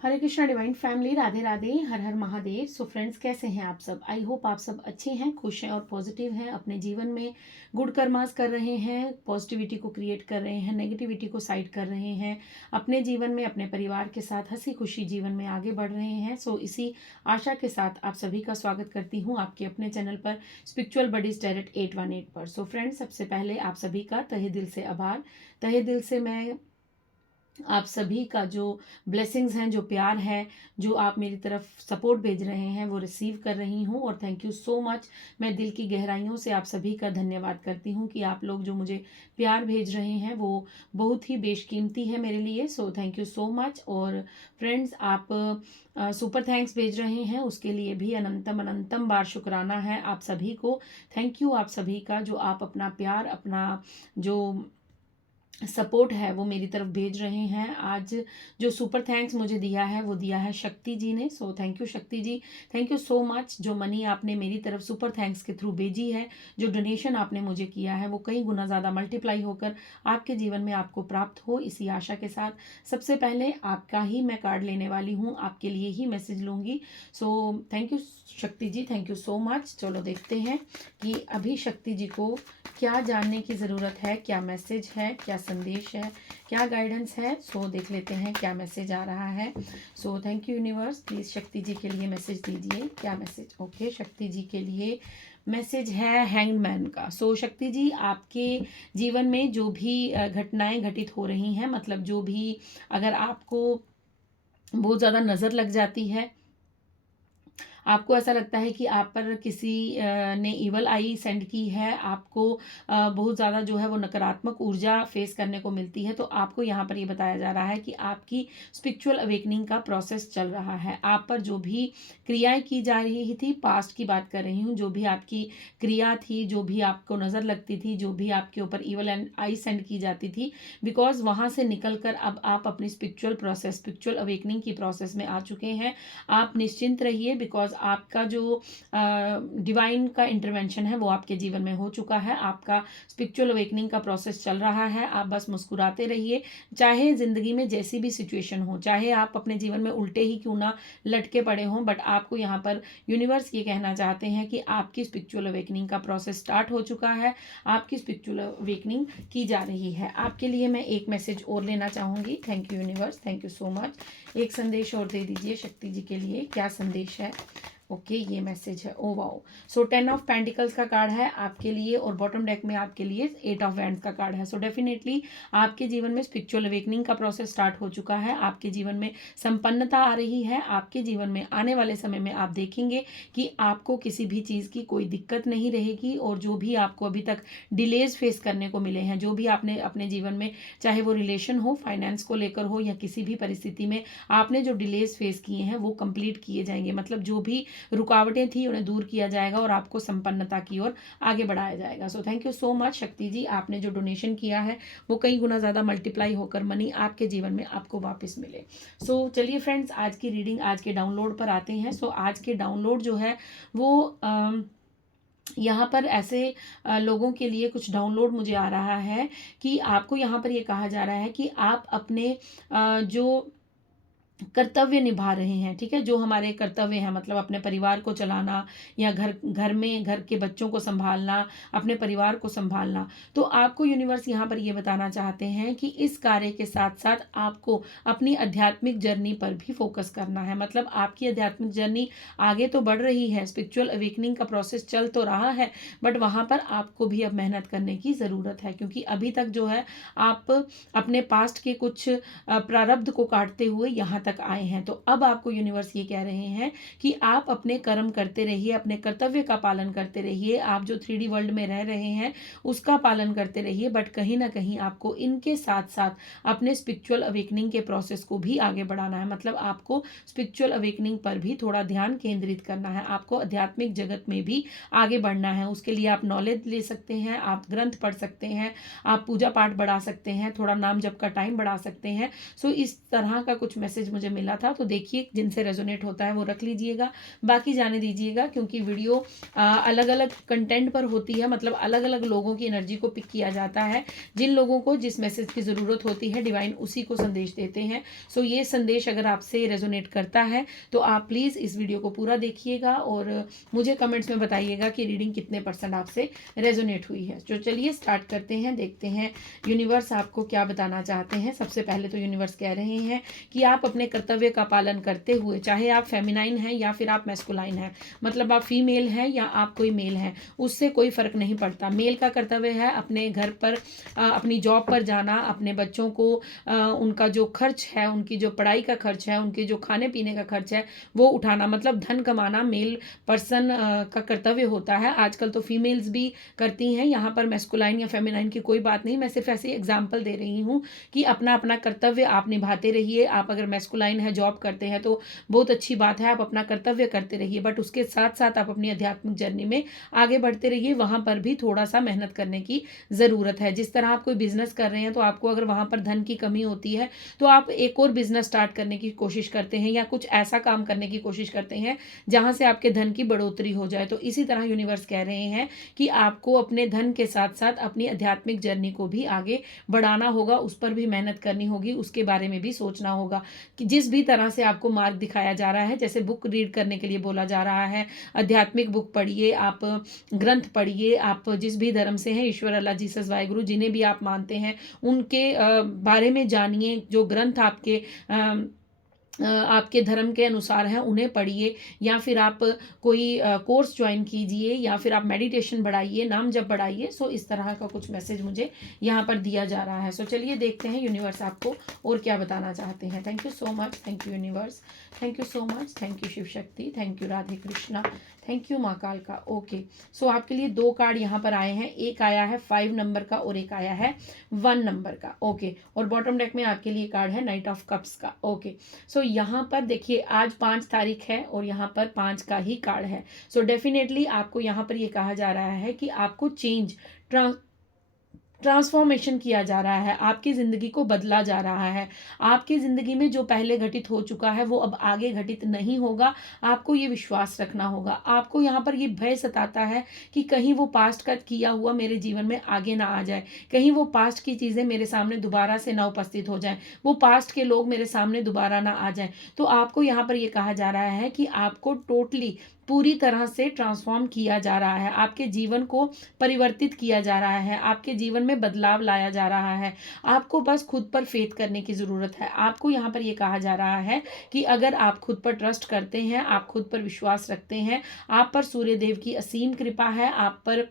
हरे Krishna divine family, Radhe Radhe, Har Har Mahadev. So friends, कैसे हैं आप सब? आई होप आप सब अच्छे हैं, खुश हैं और पॉजिटिव हैं। अपने जीवन में गुड कर्मास कर रहे हैं, पॉजिटिविटी को क्रिएट कर रहे हैं, नेगेटिविटी को साइड कर रहे हैं। अपने जीवन में अपने परिवार के साथ हंसी खुशी जीवन में आगे बढ़ रहे हैं। सो इसी आशा के साथ आप सभी का स्वागत करती हूँ आपके अपने चैनल पर, स्पिरिचुअल बडीज डायरेक्ट 818 पर। सो फ्रेंड्स, सबसे पहले आप सभी का तहे दिल से आभार। तहे दिल से मैं आप सभी का जो ब्लेसिंग्स हैं, जो प्यार है, जो आप मेरी तरफ सपोर्ट भेज रहे हैं, वो रिसीव कर रही हूँ और थैंक यू सो मच। मैं दिल की गहराइयों से आप सभी का धन्यवाद करती हूँ कि आप लोग जो मुझे प्यार भेज रहे हैं वो बहुत ही बेशकीमती है मेरे लिए। सो थैंक यू सो मच। और फ्रेंड्स, आप सुपर थैंक्स भेज रहे हैं, उसके लिए भी अनंतम अनंतम बार शुक्राना है आप सभी को। थैंक यू आप सभी का, जो आप अपना प्यार, अपना जो सपोर्ट है वो मेरी तरफ भेज रहे हैं। आज जो सुपर थैंक्स मुझे दिया है वो दिया है शक्ति जी ने। सो थैंक यू शक्ति जी, थैंक यू सो मच। जो मनी आपने मेरी तरफ सुपर थैंक्स के थ्रू भेजी है, जो डोनेशन आपने मुझे किया है, वो कई गुना ज़्यादा मल्टीप्लाई होकर आपके जीवन में आपको प्राप्त हो, इसी आशा के साथ सबसे पहले आपका ही मैं कार्ड लेने वाली हूँ, आपके लिए ही मैसेज लूँगी। सो थैंक यू शक्ति जी, थैंक यू सो मच। चलो देखते हैं कि अभी शक्ति जी को क्या जानने की ज़रूरत है, क्या मैसेज है, क्या संदेश है, क्या गाइडेंस है। सो देख लेते हैं क्या मैसेज आ रहा है। सो थैंक यू यूनिवर्स, प्लीज़ शक्ति जी के लिए मैसेज दीजिए। क्या मैसेज? ओके, शक्ति जी के लिए मैसेज है हैंग्ड मैन का। सो शक्ति जी, आपके जीवन में जो भी घटनाएं घटित हो रही हैं, मतलब जो भी अगर आपको बहुत ज़्यादा नज़र लग जाती है, आपको ऐसा लगता है कि आप पर किसी ने इवल आई सेंड की है, आपको बहुत ज़्यादा जो है वो नकारात्मक ऊर्जा फेस करने को मिलती है, तो आपको यहाँ पर ये बताया जा रहा है कि आपकी स्पिरिचुअल अवेकनिंग का प्रोसेस चल रहा है। आप पर जो भी क्रियाएं की जा रही थी, पास्ट की बात कर रही हूँ, जो भी आपकी क्रिया थी, जो भी आपको नज़र लगती थी, जो भी आपके ऊपर इवल एंड आई सेंड की जाती थी, बिकॉज वहाँ से निकल कर अब आप अपनी स्पिरिचुअल प्रोसेस, स्पिरिचुअल अवेकनिंग की प्रोसेस में आ चुके हैं। आप निश्चिंत रहिए, बिकॉज आपका जो डिवाइन का इंटरवेंशन है वो आपके जीवन में हो चुका है। आपका स्पिरिचुअल अवेकनिंग का प्रोसेस चल रहा है। आप बस मुस्कुराते रहिए, चाहे ज़िंदगी में जैसी भी सिचुएशन हो, चाहे आप अपने जीवन में उल्टे ही क्यों ना लटके पड़े हों, बट आपको यहाँ पर यूनिवर्स ये कहना चाहते हैं कि आपकी स्पिरिचुअल अवेकनिंग का प्रोसेस स्टार्ट हो चुका है। आपकी स्पिरिचुअल अवेकनिंग की जा रही है। आपके लिए मैं एक मैसेज और लेना चाहूँगी। Thank you universe, thank you so much. एक संदेश और दे दीजिए शक्ति जी के लिए, क्या संदेश है? ओके, ये मैसेज है। Oh wow. So 10 of pentacles का कार्ड है आपके लिए और बॉटम डेक में आपके लिए 8 ऑफ वैंड्स का कार्ड है। सो डेफिनेटली आपके जीवन में स्पिरिचुअल अवेकनिंग का प्रोसेस स्टार्ट हो चुका है। आपके जीवन में संपन्नता आ रही है। आपके जीवन में आने वाले समय में आप देखेंगे कि आपको किसी भी चीज़ की कोई दिक्कत नहीं रहेगी, और जो भी आपको अभी तक डिलेज फेस करने को मिले हैं, जो भी आपने अपने जीवन में, चाहे वो रिलेशन हो, फाइनेंस को लेकर हो, या किसी भी परिस्थिति में आपने जो डिलेज फेस किए हैं वो कंप्लीट किए जाएंगे। मतलब जो भी रुकावटें थी उन्हें दूर किया जाएगा और आपको संपन्नता की ओर आगे बढ़ाया जाएगा। सो थैंक यू सो मच शक्ति जी, आपने जो डोनेशन किया है वो कई गुना ज़्यादा मल्टीप्लाई होकर मनी आपके जीवन में आपको वापस मिले। सो चलिए फ्रेंड्स, आज की रीडिंग, आज के डाउनलोड पर आते हैं। सो आज के डाउनलोड जो है वो यहाँ पर ऐसे लोगों के लिए कुछ डाउनलोड मुझे आ रहा है कि आपको यहाँ पर ये कहा जा रहा है कि आप अपने जो कर्तव्य निभा रहे हैं, ठीक है, जो हमारे कर्तव्य हैं, मतलब अपने परिवार को चलाना, या घर घर में घर के बच्चों को संभालना, अपने परिवार को संभालना, तो आपको यूनिवर्स यहाँ पर ये बताना चाहते हैं कि इस कार्य के साथ साथ आपको अपनी आध्यात्मिक जर्नी पर भी फोकस करना है। मतलब आपकी आध्यात्मिक जर्नी आगे तो बढ़ रही है, स्पिरिचुअल अवेकनिंग का प्रोसेस चल तो रहा है, बट वहाँ पर आपको भी अब मेहनत करने की ज़रूरत है, क्योंकि अभी तक जो है आप अपने पास्ट के कुछ प्रारब्ध को काटते हुए यहाँ तक आए हैं। तो अब आपको यूनिवर्स ये कह रहे हैं कि आप अपने कर्म करते रहिए, अपने कर्तव्य का पालन करते रहिए। आप जो 3D वर्ल्ड में रह रहे हैं उसका पालन करते रहिए, बट कहीं ना कहीं आपको इनके साथ साथ अपने स्पिरिचुअल अवेकनिंग के प्रोसेस को भी आगे बढ़ाना है। मतलब आपको स्पिरिचुअल अवेकनिंग पर भी थोड़ा ध्यान केंद्रित करना है, आपको आध्यात्मिक जगत में भी आगे बढ़ना है। उसके लिए आप नॉलेज ले सकते हैं, आप ग्रंथ पढ़ सकते हैं, आप पूजा पाठ बढ़ा सकते हैं, थोड़ा नाम जप का टाइम बढ़ा सकते हैं। सो इस तरह का कुछ मैसेज मुझे मिला था। तो देखिए, जिनसे रेजोनेट होता है वो रख लीजिएगा, बाकी जाने दीजिएगा, क्योंकि वीडियो अलग अलग कंटेंट पर होती है, मतलब अलग अलग लोगों की एनर्जी को पिक किया जाता है। जिन लोगों को जिस मैसेज की ज़रूरत होती है, डिवाइन उसी को संदेश देते हैं। सो ये संदेश अगर आपसे रेजोनेट करता है तो आप प्लीज़ इस वीडियो को पूरा देखिएगा और मुझे कमेंट्स में बताइएगा कि रीडिंग कितने % आपसे रेजोनेट हुई है। तो चलिए स्टार्ट करते हैं, देखते हैं यूनिवर्स आपको क्या बताना चाहते हैं। सबसे पहले तो यूनिवर्स कह रहे हैं कि आप अपने कर्तव्य का पालन करते हुए, चाहे आप फेमिनाइन हैं या फिर आप मैस्कुलाइन हैं, मतलब आप फीमेल हैं या आप कोई मेल हैं, उससे कोई फ़र्क नहीं पड़ता। मेल का कर्तव्य है अपने घर पर अपनी जॉब पर जाना, अपने बच्चों को उनका जो खर्च है, उनकी जो पढ़ाई का खर्च है, उनके जो खाने पीने का खर्च है वो उठाना, मतलब धन कमाना मेल पर्सन का कर्तव्य होता है। आजकल तो फीमेल्स भी करती हैं, यहाँ पर मैस्कुलाइन या फेमिनाइन की कोई बात नहीं, मैं सिर्फ ऐसे एग्जाम्पल दे रही हूँ कि अपना अपना कर्तव्य आप निभाते रहिए। आप अगर मैस्कुलाइन है, जॉब करते हैं, तो बहुत अच्छी बात है, आप अपना कर्तव्य करते रहिए, बट उसके साथ साथ आप अपनी आध्यात्मिक जर्नी में आगे बढ़ते रहिए। वहाँ पर भी थोड़ा सा मेहनत करने की ज़रूरत है। जिस तरह आप कोई बिजनेस कर रहे हैं, तो आपको अगर वहाँ पर धन की कमी होती है तो आप एक और बिजनेस स्टार्ट करने की कोशिश करते हैं या कुछ ऐसा काम करने की कोशिश करते हैं जहां से आपके धन की बढ़ोतरी हो जाए। तो इसी तरह यूनिवर्स कह रहे हैं कि आपको अपने धन के साथ साथ अपनी आध्यात्मिक जर्नी को भी आगे बढ़ाना होगा, उस पर भी मेहनत करनी होगी, उसके बारे में भी सोचना होगा कि जिस भी तरह से आपको मार्ग दिखाया जा रहा है, जैसे बुक रीड करने के लिए बोला जा रहा है, आध्यात्मिक बुक पढ़िए, आप ग्रंथ पढ़िए, आप जिस भी धर्म से हैं, ईश्वर, अल्लाह, जीसस, वाहिगुरु, जिन्हें भी आप मानते हैं, उनके बारे में जानिए। जो ग्रंथ आपके धर्म के अनुसार हैं उन्हें पढ़िए, या फिर आप कोई कोर्स ज्वाइन कीजिए, या फिर आप मेडिटेशन बढ़ाइए, नाम जप बढ़ाइए। सो इस तरह का कुछ मैसेज मुझे यहाँ पर दिया जा रहा है। सो चलिए देखते हैं यूनिवर्स आपको और क्या बताना चाहते हैं। Thank you so much, thank you universe, thank you so much, thank you Shiv Shakti, thank you Radhe Krishna, thank you माँ काल का। ओके, सो आपके लिए 2 कार्ड यहाँ पर आए हैं, एक आया है 5 नंबर का और एक आया है 1 नंबर का। ओके, और बॉटम डेक में आपके लिए कार्ड है नाइट ऑफ कप्स का। ओके, सो यहाँ पर देखिए आज 5 तारीख है और यहाँ पर 5 का ही कार्ड है। सो डेफिनेटली आपको यहाँ पर ये कहा जा रहा है कि आपको चेंज, ट्रांसफॉर्मेशन किया जा रहा है, आपकी ज़िंदगी को बदला जा रहा है। आपकी ज़िंदगी में जो पहले घटित हो चुका है वो अब आगे घटित नहीं होगा, आपको ये विश्वास रखना होगा। आपको यहाँ पर ये भय सताता है कि कहीं वो पास्ट का किया हुआ मेरे जीवन में आगे ना आ जाए, कहीं वो पास्ट की चीज़ें मेरे सामने दोबारा से ना उपस्थित हो जाए, वो पास्ट के लोग मेरे सामने दोबारा ना आ जाए। तो आपको यहाँ पर ये कहा जा रहा है कि आपको टोटली पूरी तरह से ट्रांसफॉर्म किया जा रहा है, आपके जीवन को परिवर्तित किया जा रहा है, आपके जीवन में बदलाव लाया जा रहा है। आपको बस खुद पर फेथ करने की ज़रूरत है। आपको यहाँ पर ये कहा जा रहा है कि अगर आप खुद पर ट्रस्ट करते हैं, आप खुद पर विश्वास रखते हैं, आप पर सूर्यदेव की असीम कृपा है, आप पर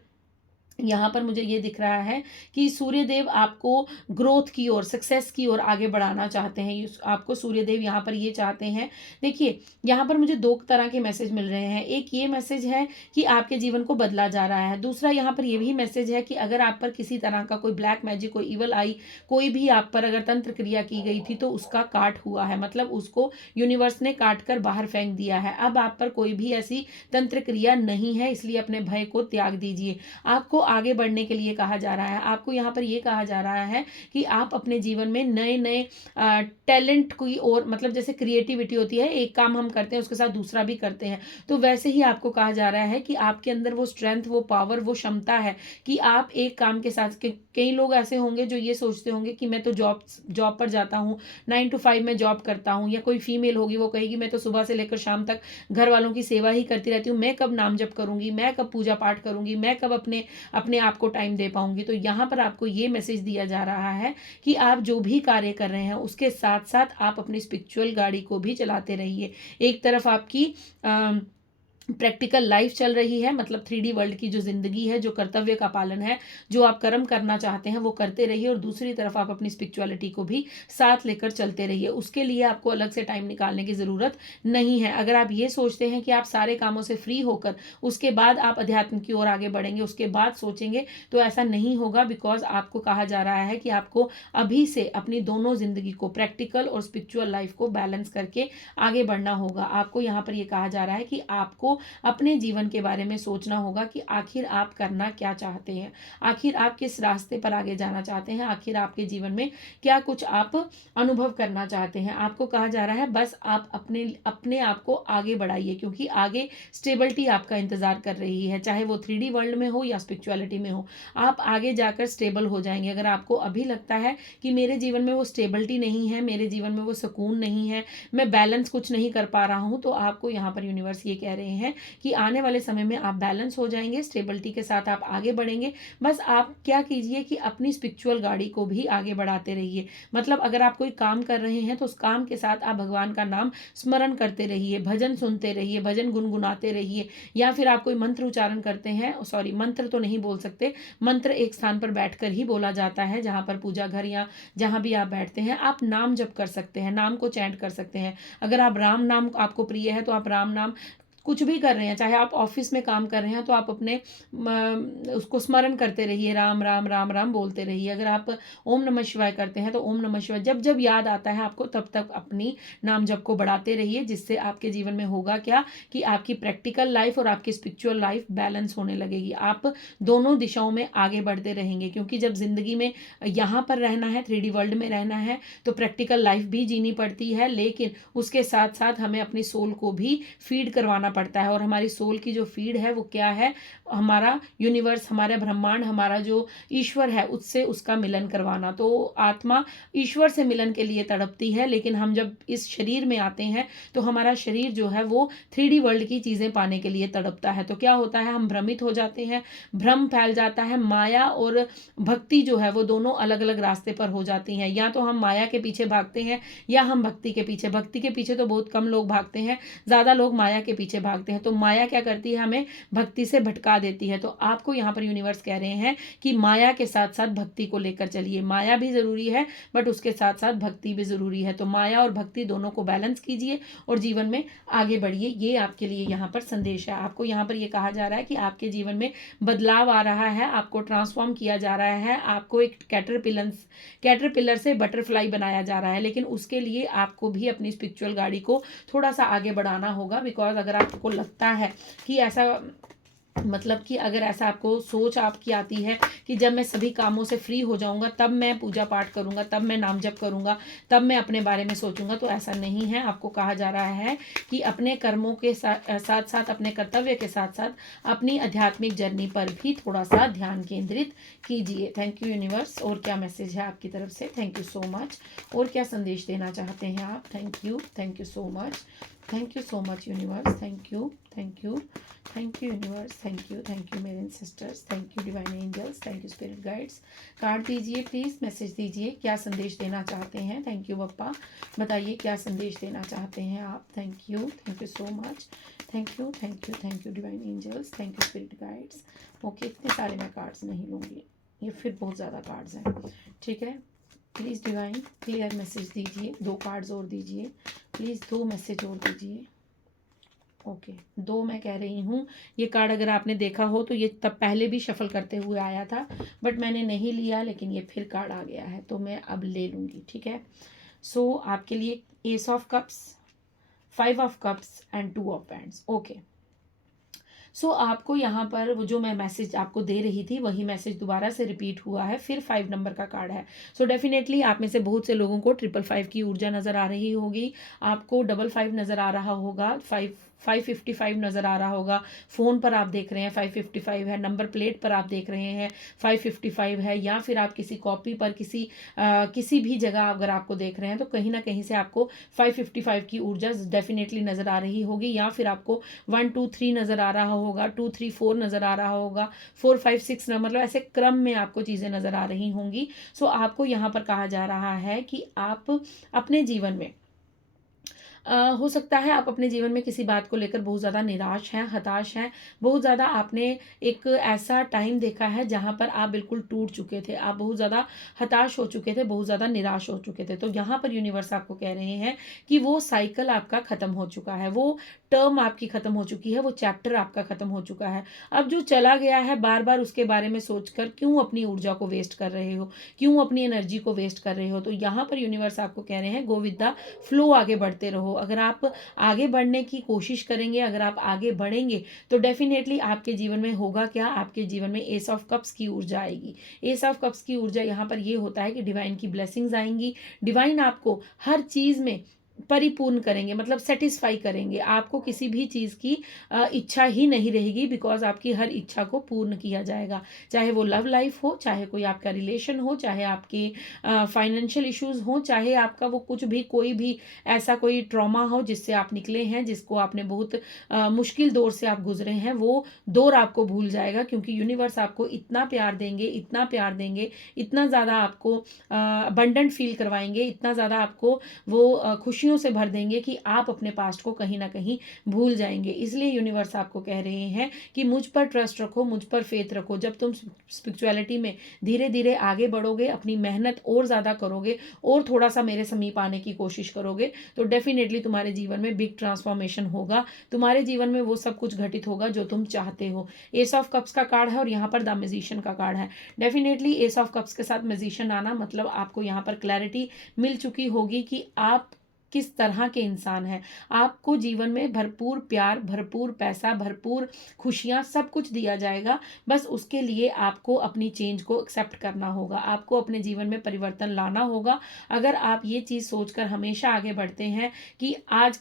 यहाँ पर मुझे ये दिख रहा है कि सूर्यदेव आपको ग्रोथ की ओर, सक्सेस की ओर आगे बढ़ाना चाहते हैं। आपको सूर्यदेव यहाँ पर ये चाहते हैं। देखिए, यहाँ पर मुझे 2 तरह के मैसेज मिल रहे हैं। एक ये मैसेज है कि आपके जीवन को बदला जा रहा है। दूसरा यहाँ पर ये भी मैसेज है कि अगर आप पर किसी तरह का कोई ब्लैक मैजिक, कोई इवल आई, कोई भी आप पर अगर तंत्र क्रिया की गई थी तो उसका काट हुआ है, मतलब उसको यूनिवर्स ने काट कर बाहर फेंक दिया है। अब आप पर कोई भी ऐसी तंत्र क्रिया नहीं है, इसलिए अपने भय को त्याग दीजिए। आपको आगे बढ़ने के लिए कहा जा रहा है। आपको यहाँ पर ये कहा जा रहा है कि आप अपने जीवन में नए नए टैलेंट की और, मतलब जैसे क्रिएटिविटी होती है, एक काम हम करते हैं उसके साथ दूसरा भी करते हैं, तो वैसे ही आपको कहा जा रहा है कि आपके अंदर वो स्ट्रेंथ, वो पावर, वो क्षमता है कि आप एक काम के साथ, कई लोग ऐसे होंगे जो ये सोचते होंगे कि मैं तो जॉब पर जाता हूँ, 9 to 5 में जॉब करता हूँ, या कोई फीमेल होगी वो कहेगी मैं तो सुबह से लेकर शाम तक घर वालों की सेवा ही करती रहती हूँ, मैं कब नाम जप करूंगी, मैं कब पूजा पाठ करूंगी, मैं कब अपने आप को टाइम दे पाऊंगी। तो यहाँ पर आपको ये मैसेज दिया जा रहा है कि आप जो भी कार्य कर रहे हैं उसके साथ साथ आप अपनी स्पिरिचुअल गाड़ी को भी चलाते रहिए। एक तरफ आपकी प्रैक्टिकल लाइफ चल रही है, मतलब 3D वर्ल्ड की जो जिंदगी है, जो कर्तव्य का पालन है, जो आप कर्म करना चाहते हैं वो करते रहिए, और दूसरी तरफ आप अपनी स्पिरिचुअलिटी को भी साथ लेकर चलते रहिए। उसके लिए आपको अलग से टाइम निकालने की ज़रूरत नहीं है। अगर आप ये सोचते हैं कि आप सारे कामों से फ्री होकर उसके बाद आप अध्यात्म की ओर आगे बढ़ेंगे, उसके बाद सोचेंगे, तो ऐसा नहीं होगा। बिकॉज आपको कहा जा रहा है कि आपको अभी से अपनी दोनों जिंदगी को, प्रैक्टिकल और स्पिरिचुअल लाइफ को बैलेंस करके आगे बढ़ना होगा। आपको यहाँ पर यह कहा जा रहा है कि आपको अपने जीवन के बारे में सोचना होगा कि आखिर आप करना क्या चाहते हैं, आखिर आप किस रास्ते पर आगे जाना चाहते हैं, आखिर आपके जीवन में क्या कुछ आप अनुभव करना चाहते हैं। आपको कहा जा रहा है बस आप अपने अपने आप को आगे बढ़ाइए, क्योंकि आगे स्टेबिलिटी आपका इंतजार कर रही है, चाहे वो 3D वर्ल्ड में हो या स्पिरिचुअलिटी में हो। आप आगे जाकर स्टेबल हो जाएंगे। अगर आपको अभी लगता है कि मेरे जीवन में वो स्टेबिलिटी नहीं है, मेरे जीवन में वो सुकून नहीं है, मैं बैलेंस कुछ नहीं कर पा रहा हूँ, तो आपको यहाँ पर यूनिवर्स ये कह रहे हैं कि आने वाले समय में आप बैलेंस हो जाएंगे, स्टेबिलिटी के साथ आप आगे बढ़ेंगे। बस आप क्या कीजिए कि अपनी स्पिरिचुअल गाड़ी को भी आगे बढ़ाते रहिए। मतलब अगर आप कोई काम कर रहे हैं तो उस काम के साथ आप भगवान का नाम स्मरण करते रहिए, भजन सुनते रहिए, भजन गुनगुनाते रहिए, या फिर आप कोई मंत्र उच्चारण करते हैं, सॉरी मंत्र तो नहीं बोल सकते, मंत्र एक स्थान पर बैठकर ही बोला जाता है, जहां पर पूजा घर या जहां भी आप बैठते हैं आप नाम जप कर सकते हैं, नाम को चैंट कर सकते हैं। अगर आप राम नाम आपको प्रिय है तो आप राम नाम कुछ भी कर रहे हैं, चाहे आप ऑफिस में काम कर रहे हैं तो आप अपने उसको स्मरण करते रहिए, राम राम राम राम बोलते रहिए। अगर आप ओम नमः शिवाय करते हैं तो ओम नमः शिवाय जब जब याद आता है आपको तब तक अपनी नाम जप को बढ़ाते रहिए, जिससे आपके जीवन में होगा क्या कि आपकी प्रैक्टिकल लाइफ और आपकी स्पिरिचुअल लाइफ बैलेंस होने लगेगी। आप दोनों दिशाओं में आगे बढ़ते रहेंगे, क्योंकि जब जिंदगी में यहाँ पर रहना है, 3D वर्ल्ड में रहना है, तो प्रैक्टिकल लाइफ भी जीनी पड़ती है, लेकिन उसके साथ साथ हमें अपनी सोल को भी फीड करवाना पड़ता है। और हमारी सोल की जो फीड है वो क्या है, हमारा यूनिवर्स, हमारा ब्रह्मांड, हमारा जो ईश्वर है उससे उसका मिलन करवाना। तो आत्मा ईश्वर से मिलन के लिए तड़पती है, लेकिन हम जब इस शरीर में आते हैं तो हमारा शरीर जो है वो 3D वर्ल्ड की चीजें पाने के लिए तड़पता है। तो क्या होता है, हम भ्रमित हो जाते हैं, भ्रम फैल जाता है, माया और भक्ति जो है वो दोनों अलग अलग रास्ते पर हो जाती हैं। या तो हम माया के पीछे भागते हैं या हम भक्ति के पीछे। भक्ति के पीछे तो बहुत कम लोग भागते हैं, ज्यादा लोग माया के पीछे भागते हैं। तो माया क्या करती है, हमें भक्ति से भटका देती है। तो आपको यहाँ पर यूनिवर्स कह रहे हैं कि माया के साथ साथ भक्ति को लेकर चलिए। माया भी जरूरी है बट उसके साथ साथ भक्ति भी जरूरी है। तो माया और भक्ति दोनों को बैलेंस कीजिए और जीवन में आगे बढ़िए। ये आपके लिए यहाँ पर संदेश है। आपको यहाँ पर ये कहा जा रहा है कि आपके जीवन में बदलाव आ रहा है, आपको ट्रांसफॉर्म किया जा रहा है, आपको एक कैटरपिलर से बटरफ्लाई बनाया जा रहा है। लेकिन उसके लिए आपको भी अपनी स्पिरिचुअल गाड़ी को थोड़ा सा आगे बढ़ाना होगा। बिकॉज अगर आपको लगता है कि ऐसा, मतलब कि अगर ऐसा आपको सोच आपकी आती है कि जब मैं सभी कामों से फ्री हो जाऊंगा तब मैं पूजा पाठ करूंगा, तब मैं नाम जप करूंगा, तब मैं अपने बारे में सोचूंगा, तो ऐसा नहीं है। आपको कहा जा रहा है कि अपने कर्मों के साथ साथ अपने कर्तव्य के साथ साथ अपनी आध्यात्मिक जर्नी पर भी थोड़ा सा ध्यान केंद्रित कीजिए। Thank you universe. और क्या मैसेज है आपकी तरफ से? Thank you so much. और क्या संदेश देना चाहते हैं आप? Thank you so much. Thank you so much universe. Thank you universe. Thank you मेरे sisters. Thank you divine angels. Thank you spirit guides. Card दीजिए प्लीज़, मैसेज दीजिए, क्या संदेश देना चाहते हैं? थैंक यू बप्पा, बताइए क्या संदेश देना चाहते हैं आप? Thank you so much. Thank you divine angels. Thank you spirit guides. Okay, इतने सारे मैं कार्ड्स नहीं लूँगी, ये फिर बहुत ज़्यादा कार्ड्स हैं। ठीक है, प्लीज़ डिवाइन क्लियर मैसेज दीजिए। 2 कार्ड्स और दीजिए प्लीज़, 2 मैसेज और दीजिए। ओके, 2 मैं कह रही हूँ। ये कार्ड अगर आपने देखा हो तो ये तब पहले भी शफल करते हुए आया था, बट मैंने नहीं लिया, लेकिन ये फिर कार्ड आ गया है तो मैं अब ले लूँगी। ठीक है, सो आपके लिए ace of cups, 5 of cups and 2 of pents. Okay, so आपको यहाँ पर वो जो मैं मैसेज आपको दे रही थी वही मैसेज दोबारा से रिपीट हुआ है, फिर 5 नंबर का कार्ड है। सो डेफिनेटली आप में से बहुत से लोगों को 555 की ऊर्जा नज़र आ रही होगी, आपको 55 नज़र आ रहा होगा, 555 नज़र आ रहा होगा। फ़ोन पर आप देख रहे हैं 555 है, नंबर प्लेट पर आप देख रहे हैं 555 है, या फिर आप किसी कॉपी पर किसी भी जगह अगर आपको देख रहे हैं तो कहीं ना कहीं से आपको 555 की ऊर्जा डेफिनेटली नज़र आ रही होगी। या फिर आपको 1 2 3 नज़र आ रहा होगा, 2 3 4 नज़र आ रहा होगा, 4 5 6 मतलब ऐसे क्रम में आपको चीज़ें नज़र आ रही होंगी। सो आपको यहाँ पर कहा जा रहा है कि आप अपने जीवन में हो सकता है आप अपने जीवन में किसी बात को लेकर बहुत ज़्यादा निराश हैं, हताश हैं, बहुत ज़्यादा आपने एक ऐसा टाइम देखा है जहाँ पर आप बिल्कुल टूट चुके थे, आप बहुत ज़्यादा हताश हो चुके थे, बहुत ज़्यादा निराश हो चुके थे। तो यहाँ पर यूनिवर्स आपको कह रहे हैं कि वो साइकिल आपका ख़त्म हो चुका है, वो टर्म आपकी खत्म हो चुकी है, वो चैप्टर आपका खत्म हो चुका है। अब जो चला गया है, बार बार उसके बारे में सोचकर क्यों अपनी ऊर्जा को वेस्ट कर रहे हो, क्यों अपनी एनर्जी को वेस्ट कर रहे हो। तो यहाँ पर यूनिवर्स आपको कह रहे हैं गो विद द फ्लो, आगे बढ़ते रहो। अगर आप आगे बढ़ने की कोशिश करेंगे, अगर आप आगे बढ़ेंगे, तो डेफिनेटली आपके जीवन में होगा क्या, आपके जीवन में एस ऑफ कप्स की ऊर्जा आएगी। एस ऑफ कप्स की ऊर्जा यहाँ पर ये होता है कि डिवाइन की ब्लेसिंग्स आएंगी। डिवाइन आपको हर चीज में परिपूर्ण करेंगे, मतलब सेटिस्फाई करेंगे। आपको किसी भी चीज़ की इच्छा ही नहीं रहेगी, बिकॉज आपकी हर इच्छा को पूर्ण किया जाएगा। चाहे वो लव लाइफ हो, चाहे कोई आपका रिलेशन हो, चाहे आपके फाइनेंशियल इश्यूज हो, चाहे आपका वो कुछ भी कोई भी ऐसा कोई ट्रॉमा हो जिससे आप निकले हैं, जिसको आपने बहुत मुश्किल दौर से आप गुजरे हैं, वो दौर आपको भूल जाएगा। क्योंकि यूनिवर्स आपको इतना प्यार देंगे, इतना प्यार देंगे, इतना ज़्यादा आपको अबंडेंट फील करवाएंगे, इतना ज़्यादा आपको वो खुशियों से भर देंगे कि आप अपने पास्ट को कहीं ना कहीं भूल जाएंगे। इसलिए यूनिवर्स आपको कह रहे हैं कि मुझ पर ट्रस्ट रखो, मुझ पर फेथ रखो। जब तुम स्पिरिचुअलिटी में धीरे धीरे आगे बढ़ोगे, अपनी मेहनत और ज़्यादा करोगे और थोड़ा सा मेरे समीप आने की कोशिश करोगे, तो डेफिनेटली तुम्हारे जीवन में बिग ट्रांसफॉर्मेशन होगा। तुम्हारे जीवन में वो सब कुछ घटित होगा जो तुम चाहते हो। एस ऑफ कप्स का कार्ड है और यहाँ पर द मैजिशियन का कार्ड है। डेफिनेटली एस ऑफ कप्स के साथ मैजिशियन आना मतलब आपको यहाँ पर क्लैरिटी मिल चुकी होगी कि आप किस तरह के इंसान हैं। आपको जीवन में भरपूर प्यार, भरपूर पैसा, भरपूर खुशियां, सब कुछ दिया जाएगा। बस उसके लिए आपको अपनी चेंज को एक्सेप्ट करना होगा, आपको अपने जीवन में परिवर्तन लाना होगा। अगर आप ये चीज़ सोचकर हमेशा आगे बढ़ते हैं कि आज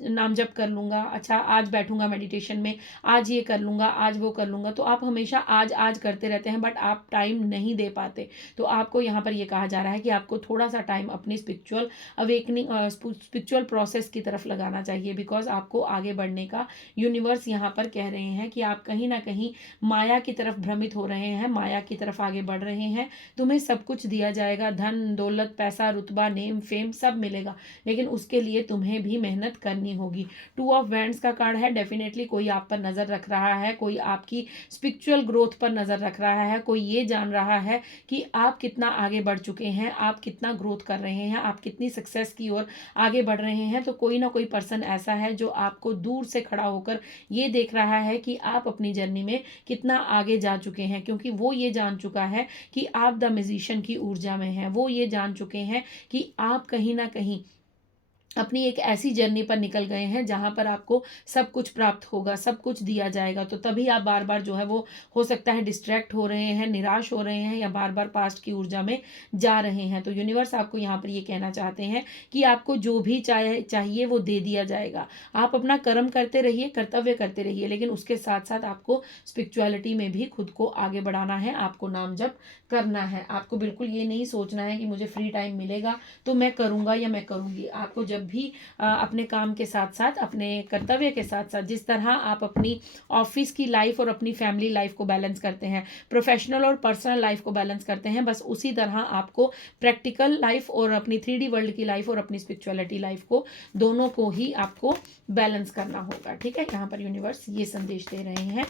नाम जप कर लूँगा, अच्छा आज बैठूंगा मेडिटेशन में, आज ये कर लूँगा, आज वो कर लूँगा, तो आप हमेशा आज आज करते रहते हैं, बट आप टाइम नहीं दे पाते। तो आपको यहाँ पर ये कहा जा रहा है कि आपको थोड़ा सा टाइम अपनी स्पिरिचुअल अवेकनिंग, स्पिरिचुअल प्रोसेस की तरफ लगाना चाहिए। बिकॉज आपको आगे बढ़ने का यूनिवर्स यहाँ पर कह रहे हैं कि आप कहीं ना कहीं माया की तरफ भ्रमित हो रहे हैं, माया की तरफ आगे बढ़ रहे हैं। तुम्हें सब कुछ दिया जाएगा, धन दौलत पैसा रुतबा नेम फेम सब मिलेगा, लेकिन उसके लिए तुम्हें भी मेहनत करनी होगी। टू ऑफ वैंड्स का कार्ड है। डेफिनेटली कोई आप पर नजर रख रहा है, कोई आपकी स्पिरिचुअल ग्रोथ पर नजर रख रहा है, कोई ये जान रहा है कि आप कितना आगे बढ़ चुके हैं, आप कितना ग्रोथ कर रहे हैं, आप कितनी सक्सेस की ओर आगे बढ़ रहे हैं। तो कोई ना कोई पर्सन ऐसा है जो आपको दूर से खड़ा होकर ये देख रहा है कि आप अपनी जर्नी में कितना आगे जा चुके हैं, क्योंकि वो ये जान चुका है कि आप द मैजिशियन की ऊर्जा में हैं। वो ये जान चुके हैं कि आप कहीं ना कहीं अपनी एक ऐसी जर्नी पर निकल गए हैं जहां पर आपको सब कुछ प्राप्त होगा, सब कुछ दिया जाएगा। तो तभी आप बार बार जो है वो हो सकता है डिस्ट्रैक्ट हो रहे हैं, निराश हो रहे हैं, या बार बार पास्ट की ऊर्जा में जा रहे हैं। तो यूनिवर्स आपको यहाँ पर ये कहना चाहते हैं कि आपको जो भी चाहिए वो दे दिया जाएगा। आप अपना कर्म करते रहिए, कर्तव्य करते रहिए, लेकिन उसके साथ साथ आपको स्पिरिचुअलिटी में भी खुद को आगे बढ़ाना है, आपको नाम जप करना है। आपको बिल्कुल ये नहीं सोचना है कि मुझे फ्री टाइम मिलेगा तो मैं करूँगा या मैं करूँगी। आपको जब भी अपने काम के साथ साथ, अपने कर्तव्य के साथ साथ, जिस तरह आप अपनी ऑफिस की लाइफ और अपनी फैमिली लाइफ को बैलेंस करते हैं, प्रोफेशनल और पर्सनल लाइफ को बैलेंस करते हैं, बस उसी तरह आपको प्रैक्टिकल लाइफ और अपनी 3D वर्ल्ड की लाइफ और अपनी स्पिरिचुअलिटी लाइफ को, दोनों को ही आपको बैलेंस करना होगा। ठीक है, यहाँ पर यूनिवर्स ये संदेश दे रहे हैं।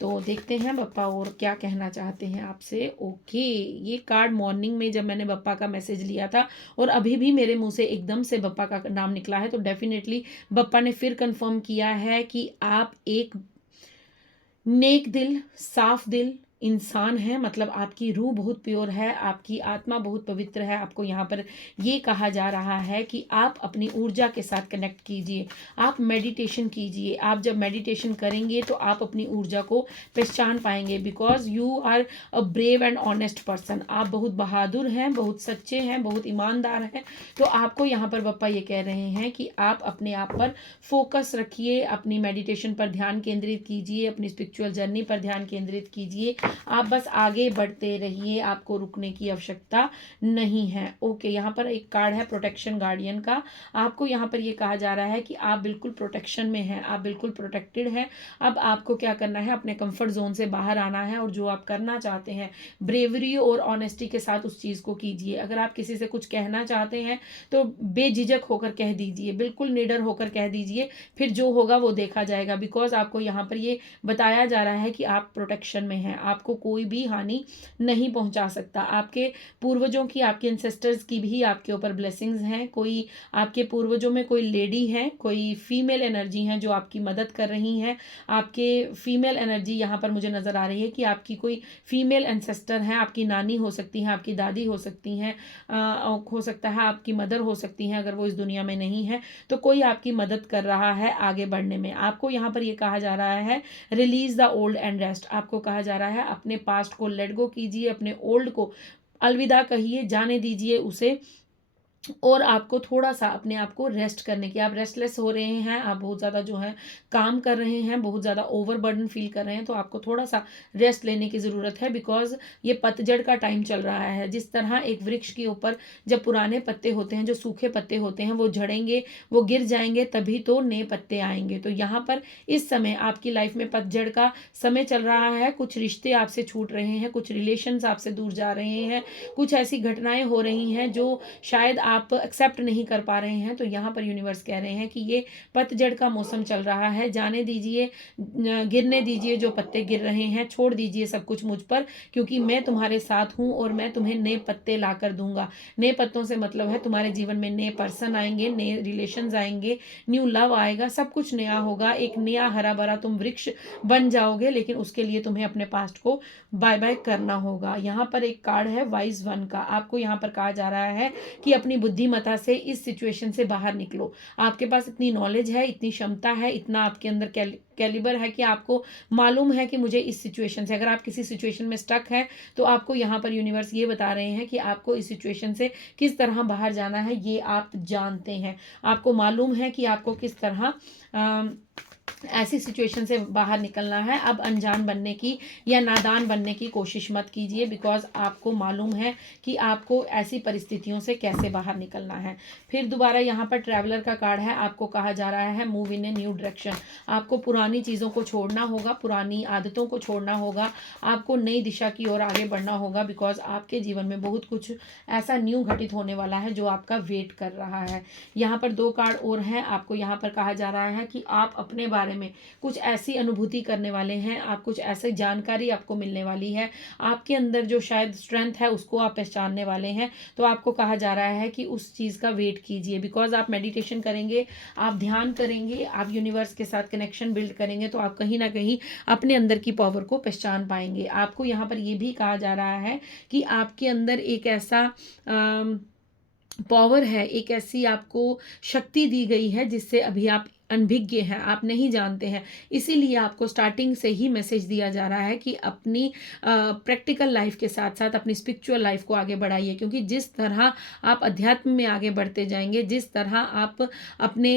तो देखते हैं बप्पा और क्या कहना चाहते हैं आपसे। ओके, ये कार्ड मॉर्निंग में जब मैंने बप्पा का मैसेज लिया था और अभी भी मेरे मुंह से एकदम से बप्पा का नाम निकला है, तो डेफिनेटली बप्पा ने फिर कंफर्म किया है कि आप एक नेक दिल, साफ दिल इंसान है। मतलब आपकी रूह बहुत प्योर है, आपकी आत्मा बहुत पवित्र है। आपको यहाँ पर ये कहा जा रहा है कि आप अपनी ऊर्जा के साथ कनेक्ट कीजिए, आप मेडिटेशन कीजिए। आप जब मेडिटेशन करेंगे तो आप अपनी ऊर्जा को पहचान पाएंगे, because you are a brave and honest person. आप बहुत बहादुर हैं, बहुत सच्चे हैं, बहुत ईमानदार हैं। तो आपको यहाँ पर बप्पा ये कह रहे हैं कि आप अपने आप पर फोकस रखिए, अपनी मेडिटेशन पर ध्यान केंद्रित कीजिए, अपनी स्पिरिचुअल जर्नी पर ध्यान केंद्रित कीजिए। आप बस आगे बढ़ते रहिए, आपको रुकने की आवश्यकता नहीं है। ओके, यहाँ पर एक कार्ड है प्रोटेक्शन गार्डियन का। आपको यहाँ पर ये कहा जा रहा है कि आप बिल्कुल प्रोटेक्शन में हैं, आप बिल्कुल प्रोटेक्टेड हैं। अब आपको क्या करना है, अपने कंफर्ट जोन से बाहर आना है, और जो आप करना चाहते हैं ब्रेवरी और ऑनेस्टी के साथ उस चीज़ को कीजिए। अगर आप किसी से कुछ कहना चाहते हैं तो बेझिझक होकर कह दीजिए, बिल्कुल निडर होकर कह दीजिए, फिर जो होगा वो देखा जाएगा। बिकॉज आपको यहाँ पर ये बताया जा रहा है कि आप प्रोटेक्शन में हैं, आप आपको कोई भी हानि नहीं पहुंचा सकता। आपके पूर्वजों की, आपके एंसेस्टर्स की भी आपके ऊपर ब्लेसिंग्स हैं। कोई आपके पूर्वजों में कोई लेडी है, कोई फीमेल एनर्जी है जो आपकी मदद कर रही है। आपके फीमेल एनर्जी यहाँ पर मुझे नज़र आ रही है कि आपकी कोई फीमेल एंसेस्टर है, आपकी नानी हो सकती है, आपकी दादी हो सकती हैं, हो सकता है आपकी मदर हो सकती हैं अगर वो इस दुनिया में नहीं है, तो कोई आपकी मदद कर रहा है आगे बढ़ने में। आपको यहाँ पर ये कहा जा रहा है release the old and rest. आपको कहा जा रहा है अपने पास्ट को लेट गो कीजिए, अपने ओल्ड को अलविदा कहिए, जाने दीजिए उसे, और आपको थोड़ा सा अपने आप को रेस्ट करने की, आप रेस्टलेस हो रहे हैं, आप बहुत ज़्यादा जो है काम कर रहे हैं, बहुत ज़्यादा ओवरबर्डन फील कर रहे हैं, तो आपको थोड़ा सा रेस्ट लेने की ज़रूरत है। बिकॉज ये पतझड़ का टाइम चल रहा है। जिस तरह एक वृक्ष के ऊपर जब पुराने पत्ते होते हैं, जो सूखे पत्ते होते हैं, वो झड़ेंगे, वो गिर जाएंगे, तभी तो नए पत्ते आएंगे। तो यहाँ पर इस समय आपकी लाइफ में पतझड़ का समय चल रहा है। कुछ रिश्ते आपसे छूट रहे हैं, कुछ रिलेशंस आपसे दूर जा रहे हैं, कुछ ऐसी घटनाएं हो रही हैं जो शायद आप एक्सेप्ट नहीं कर पा रहे हैं। तो यहाँ पर यूनिवर्स कह रहे हैं कि ये पतझड़ का मौसम चल रहा है, जाने दीजिए, गिरने दीजिए जो पत्ते गिर रहे हैं, छोड़ दीजिए सब कुछ मुझ पर, क्योंकि मैं तुम्हारे साथ हूँ और मैं तुम्हें नए पत्ते ला कर दूंगा। नए पत्तों से मतलब है तुम्हारे जीवन में नए पर्सन आएंगे, नए रिलेशंस आएंगे, न्यू लव आएगा, सब कुछ नया होगा, एक नया हरा भरा तुम वृक्ष बन जाओगे। लेकिन उसके लिए तुम्हें अपने पास्ट को बाय बाय करना होगा। यहाँ पर एक कार्ड है वाइज वन का। आपको यहाँ पर कहा जा रहा है कि अपनी बुद्धिमत्ता से इस सिचुएशन से बाहर निकलो। आपके पास इतनी नॉलेज है, इतनी क्षमता है, इतना आपके अंदर कैलिबर है कि आपको मालूम है कि मुझे इस सिचुएशन से, अगर आप किसी सिचुएशन में स्टक है तो आपको यहाँ पर यूनिवर्स ये बता रहे हैं कि आपको इस सिचुएशन से किस तरह बाहर जाना है, ये आप जानते हैं। आपको मालूम है कि आपको किस तरह ऐसी सिचुएशन से बाहर निकलना है। अब अनजान बनने की या नादान बनने की कोशिश मत कीजिए, बिकॉज आपको मालूम है कि आपको ऐसी परिस्थितियों से कैसे बाहर निकलना है। फिर दोबारा यहाँ पर ट्रैवलर का कार्ड है। आपको कहा जा रहा है move in a new direction. आपको पुरानी चीज़ों को छोड़ना होगा, पुरानी आदतों को छोड़ना होगा, आपको नई दिशा की ओर आगे बढ़ना होगा। बिकॉज आपके जीवन में बहुत कुछ ऐसा न्यू घटित होने वाला है जो आपका वेट कर रहा है। यहाँ पर दो कार्ड और हैं। आपको यहाँ पर कहा जा रहा है कि आप अपने बारे में कुछ ऐसी अनुभूति करने वाले हैं, आप कुछ ऐसी जानकारी आपको मिलने वाली है, आपके अंदर जो शायद स्ट्रेंथ है उसको आप पहचानने वाले हैं। तो आपको कहा जा रहा है कि उस चीज़ का वेट कीजिए। बिकॉज आप मेडिटेशन करेंगे, आप ध्यान करेंगे, आप यूनिवर्स के साथ कनेक्शन बिल्ड करेंगे, तो आप कहीं ना कहीं अपने अंदर की पावर को पहचान पाएंगे। आपको यहाँ पर यह भी कहा जा रहा है कि आपके अंदर एक ऐसा पावर है, एक ऐसी आपको शक्ति दी गई है जिससे अभी आप अनभिज्ञ हैं, आप नहीं जानते हैं। इसीलिए आपको स्टार्टिंग से ही मैसेज दिया जा रहा है कि अपनी प्रैक्टिकल लाइफ के साथ साथ अपनी स्पिरिचुअल लाइफ को आगे बढ़ाइए। क्योंकि जिस तरह आप अध्यात्म में आगे बढ़ते जाएंगे, जिस तरह आप अपने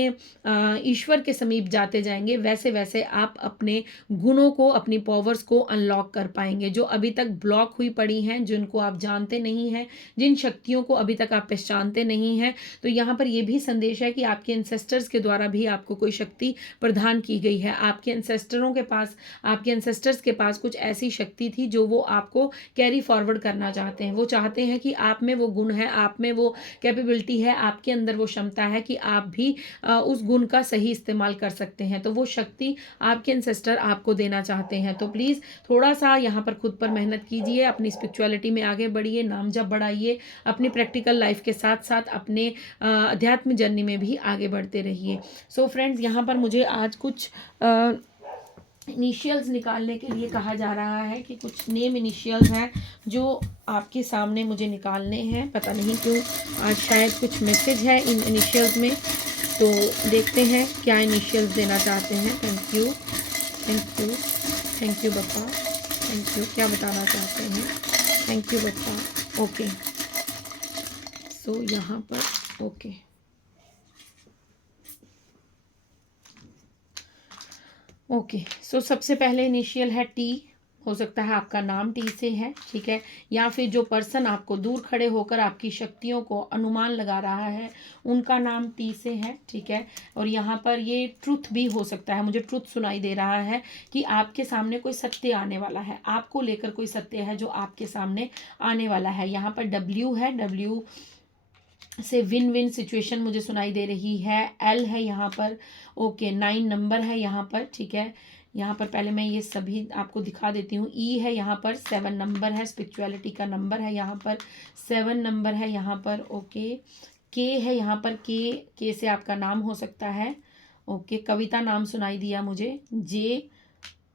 ईश्वर के समीप जाते जाएंगे, वैसे वैसे आप अपने गुणों को, अपनी पावर्स को अनलॉक कर पाएंगे जो अभी तक ब्लॉक हुई पड़ी हैं, जिनको आप जानते नहीं हैं, जिन शक्तियों को अभी तक आप पहचानते नहीं हैं। तो यहाँ पर यह भी संदेश है कि आपके एंसेस्टर्स के द्वारा भी आपको कोई शक्ति प्रदान की गई है। आपके एंसेस्टरों के पास, आपके एंसेस्टर्स के पास कुछ ऐसी शक्ति थी जो वो आपको कैरी फॉरवर्ड करना चाहते हैं। वो चाहते हैं कि आप में वो गुण है, आप में वो कैपेबिलिटी है, आपके अंदर वो क्षमता है कि आप भी उस गुण का सही इस्तेमाल कर सकते हैं। तो वो शक्ति आपके एंसेस्टर आपको देना चाहते हैं। तो प्लीज़ थोड़ा सा यहाँ पर खुद पर मेहनत कीजिए, अपनी स्पिरिचुअलिटी में आगे बढ़िए, नाम जप बढ़ाइए, अपनी प्रैक्टिकल लाइफ के साथ साथ अपने अध्यात्म जर्नी में भी आगे बढ़ते रहिए। सो फ्रेंड्स, यहाँ पर मुझे आज कुछ इनिशियल्स निकालने के लिए कहा जा रहा है कि कुछ नेम इनिशियल्स हैं जो आपके सामने मुझे निकालने हैं। पता नहीं क्यों आज शायद कुछ मैसेज है इन इनिशियल्स में, तो देखते हैं क्या इनिशियल्स देना चाहते हैं। Thank you, thank you, thank you Bappa, thank you. क्या बताना चाहते हैं? Thank you Bappa. ओके, सो यहाँ पर ओके, ओके। सो सबसे पहले इनिशियल है टी। हो सकता है आपका नाम टी से है, ठीक है, या फिर जो पर्सन आपको दूर खड़े होकर आपकी शक्तियों को अनुमान लगा रहा है उनका नाम टी से है, ठीक है। और यहाँ पर ये ट्रुथ भी हो सकता है, मुझे ट्रुथ सुनाई दे रहा है कि आपके सामने कोई सत्य आने वाला है, आपको लेकर कोई सत्य है जो आपके सामने आने वाला है। यहाँ पर डब्ल्यू है, डब्ल्यू से विन विन सिचुएशन मुझे सुनाई दे रही है। एल है यहाँ पर, ओके, 9 नंबर है यहाँ पर, ठीक है। यहाँ पर पहले मैं ये सभी आपको दिखा देती हूँ। ई है यहाँ पर, 7 नंबर है, स्पिरिचुअलिटी का नंबर है यहाँ पर, 7 नंबर है यहाँ पर। ओके, के है यहाँ पर, के से आपका नाम हो सकता है। ओके, कविता नाम सुनाई दिया मुझे। जे,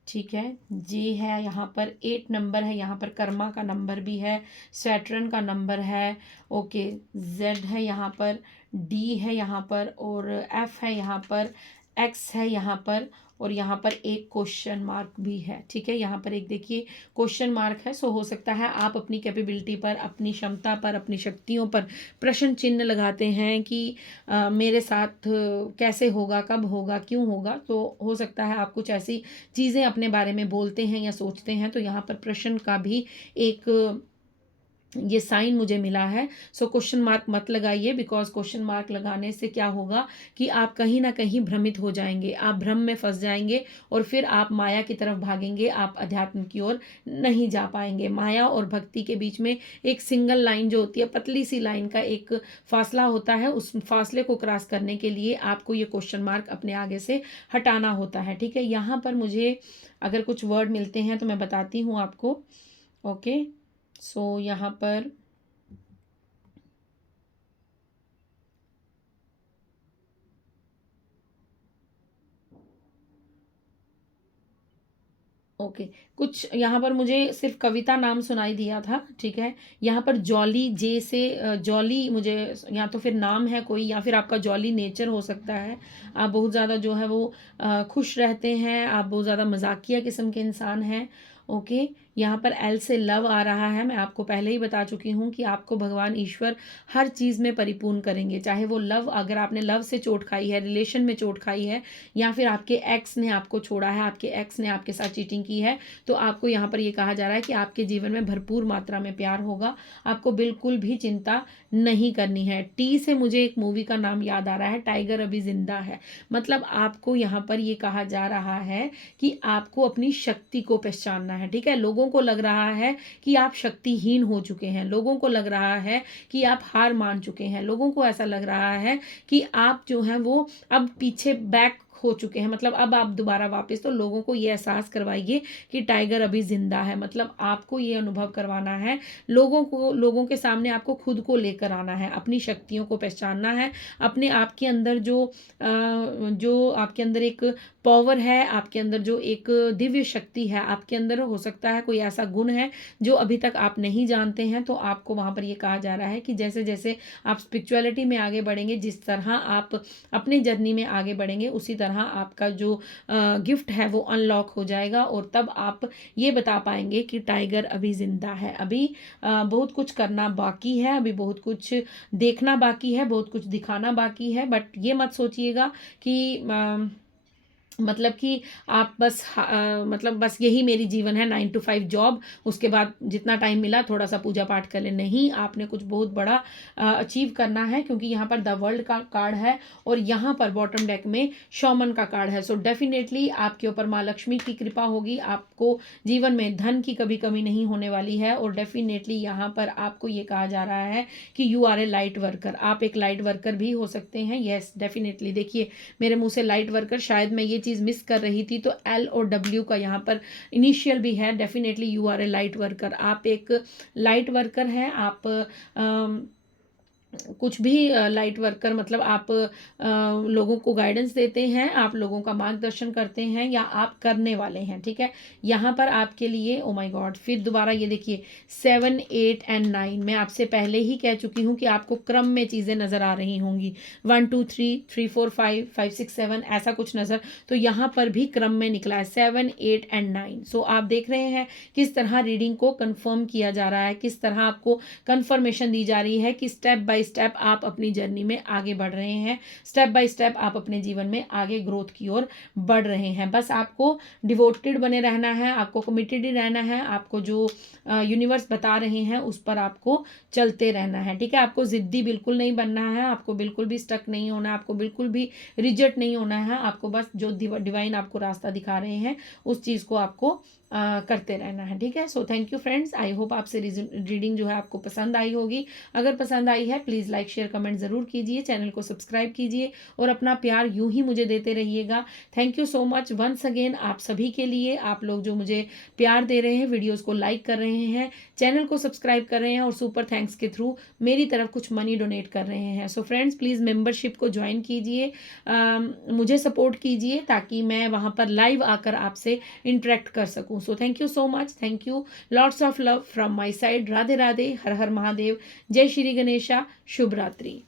ठीक है, जे है यहाँ पर, 8 नंबर है यहाँ पर, कर्मा का नंबर भी है, सैटर्न का नंबर है। ओके, जेड है यहाँ पर, डी है यहाँ पर, और एफ है यहाँ पर, एक्स है यहाँ पर, और यहाँ पर एक क्वेश्चन मार्क भी है। ठीक है, यहाँ पर एक देखिए क्वेश्चन मार्क है। सो हो सकता है आप अपनी कैपेबिलिटी पर, अपनी क्षमता पर, अपनी शक्तियों पर प्रश्न चिन्ह लगाते हैं कि मेरे साथ कैसे होगा, कब होगा, क्यों होगा। तो हो सकता है आप कुछ ऐसी चीज़ें अपने बारे में बोलते हैं या सोचते हैं, तो यहाँ पर प्रश्न का भी एक ये साइन मुझे मिला है। सो क्वेश्चन मार्क मत लगाइए, बिकॉज क्वेश्चन मार्क लगाने से क्या होगा कि आप कहीं ना कहीं भ्रमित हो जाएंगे, आप भ्रम में फंस जाएंगे और फिर आप माया की तरफ भागेंगे, आप अध्यात्म की ओर नहीं जा पाएंगे। माया और भक्ति के बीच में एक सिंगल लाइन जो होती है, पतली सी लाइन का एक फासला होता है। उस फासले को क्रॉस करने के लिए आपको ये क्वेश्चन मार्क अपने आगे से हटाना होता है। ठीक है, यहाँ पर मुझे अगर कुछ वर्ड मिलते हैं तो मैं बताती हूँ आपको। ओके, सो यहाँ पर ओके, कुछ यहाँ पर मुझे सिर्फ कविता नाम सुनाई दिया था। ठीक है, यहाँ पर जॉली, जे से जॉली मुझे, या तो फिर नाम है कोई, या फिर आपका जॉली नेचर हो सकता है। आप बहुत ज़्यादा जो है वो खुश रहते हैं, आप बहुत ज़्यादा मजाकिया किस्म के इंसान हैं। ओके, यहाँ पर एल से लव आ रहा है। मैं आपको पहले ही बता चुकी हूँ कि आपको भगवान ईश्वर हर चीज़ में परिपूर्ण करेंगे, चाहे वो लव, अगर आपने लव से चोट खाई है, रिलेशन में चोट खाई है, या फिर आपके एक्स ने आपको छोड़ा है, आपके एक्स ने आपके साथ चीटिंग की है, तो आपको यहाँ पर ये कहा जा रहा है कि आपके जीवन में भरपूर मात्रा में प्यार होगा। आपको बिल्कुल भी चिंता नहीं करनी है। टी से मुझे एक मूवी का नाम याद आ रहा है, टाइगर अभी जिंदा है। मतलब आपको यहाँ पर ये कहा जा रहा है कि आपको अपनी शक्ति को पहचानना है। ठीक है, लोगों को लग रहा है कि आप शक्तिहीन हो चुके हैं, लोगों को लग रहा है कि आप हार मान चुके हैं, लोगों को ऐसा लग रहा है कि आप जो हैं वो अब पीछे बैक हो चुके हैं, मतलब अब आप दोबारा वापस। तो लोगों को ये एहसास करवाइए कि टाइगर अभी जिंदा है। मतलब आपको ये अनुभव करवाना है, लोगों को, लोगों के सामने आपको खुद को लेकर आना है, अपनी शक्तियों को पहचानना है, अपने आप के अंदर जो आपके अंदर एक पावर है, आपके अंदर जो एक दिव्य शक्ति है, आपके अंदर हो सकता है कोई ऐसा गुण है जो अभी तक आप नहीं जानते हैं। तो आपको वहाँ पर ये कहा जा रहा है कि जैसे जैसे आप स्पिरिचुअलिटी में आगे बढ़ेंगे, जिस तरह आप अपनी जर्नी में आगे बढ़ेंगे, उसी तरह आपका जो गिफ्ट है वो अनलॉक हो जाएगा, और तब आप ये बता पाएंगे कि टाइगर अभी जिंदा है। अभी बहुत कुछ करना बाकी है, अभी बहुत कुछ देखना बाकी है, बहुत कुछ दिखाना बाकी है। बट ये मत सोचिएगा कि मतलब कि आप बस मतलब बस यही मेरी जीवन है, 9 to 5 जॉब, उसके बाद जितना टाइम मिला थोड़ा सा पूजा पाठ कर ले। नहीं, आपने कुछ बहुत बड़ा अचीव करना है, क्योंकि यहाँ पर द वर्ल्ड का कार्ड है और यहाँ पर बॉटम डेक में शॉमन का कार्ड है। सो डेफिनेटली आपके ऊपर माँ लक्ष्मी की कृपा होगी, आपको जीवन में धन की कभी कमी नहीं होने वाली है। और डेफिनेटली यहाँ पर आपको ये कहा जा रहा है कि you are a light worker, आप एक लाइट वर्कर भी हो सकते हैं। Yes, definitely. देखिए मेरे मुंह से लाइट वर्कर, शायद मैं ये चीज़ मिस कर रही थी, तो एल और डब्ल्यू का यहाँ पर इनिशियल भी है। Definitely you are a light worker, आप एक लाइट वर्कर हैं। आप कुछ भी लाइट वर्कर, मतलब आप लोगों को गाइडेंस देते हैं, आप लोगों का मार्गदर्शन करते हैं, या आप करने वाले हैं। ठीक है, यहाँ पर आपके लिए, ओ माय गॉड, फिर दोबारा ये देखिए 7, 8 एंड 9। मैं आपसे पहले ही कह चुकी हूँ कि आपको क्रम में चीज़ें नज़र आ रही होंगी, 1 2 3 3 4 5 5 6 7 ऐसा कुछ नज़र। तो यहाँ पर भी क्रम में निकला है 7, 8 एंड 9। सो आप देख रहे हैं किस तरह रीडिंग को कंफर्म किया जा रहा है, किस तरह आपको कंफर्मेशन दी जा रही है कि स्टेप बाय स्टेप आप अपनी जर्नी में आगे बढ़ रहे हैं, स्टेप बाय स्टेप आप अपने जीवन में आगे ग्रोथ की ओर बढ़ रहे हैं। बस आपको डिवोटेड बने रहना है, आपको कमिटेड ही रहना है, आपको जो यूनिवर्स बता रहे हैं उस पर आपको चलते रहना है। ठीक है, आपको जिद्दी बिल्कुल नहीं बनना है, आपको बिल्कुल भी स्टक नहीं होना है, आपको बिल्कुल भी रिजेक्ट नहीं होना है। आपको बस जो डिवाइन आपको रास्ता दिखा रहे हैं उस चीज़ को आपको करते रहना है। ठीक है, सो thank you friends, I hope आपसे रीडिंग जो है आपको पसंद आई होगी। अगर पसंद आई है, please please like share comment ज़रूर कीजिए, चैनल को सब्सक्राइब कीजिए और अपना प्यार यूं ही मुझे देते रहिएगा। Thank you so much once again आप सभी के लिए, आप लोग जो मुझे प्यार दे रहे हैं, वीडियोस को लाइक कर रहे हैं, चैनल को सब्सक्राइब कर रहे हैं और सुपर थैंक्स के थ्रू मेरी तरफ कुछ मनी डोनेट कर रहे हैं। सो फ्रेंड्स प्लीज़ मेंबरशिप को ज्वाइन कीजिए, मुझे सपोर्ट कीजिए ताकि मैं वहाँ पर लाइव आकर आपसे इंटरेक्ट कर सकूँ। So thank you so much, thank you, lots of love from my side. Radhe Radhe, Har Har Mahadev, जय श्री गणेशा, शुभ रात्रि।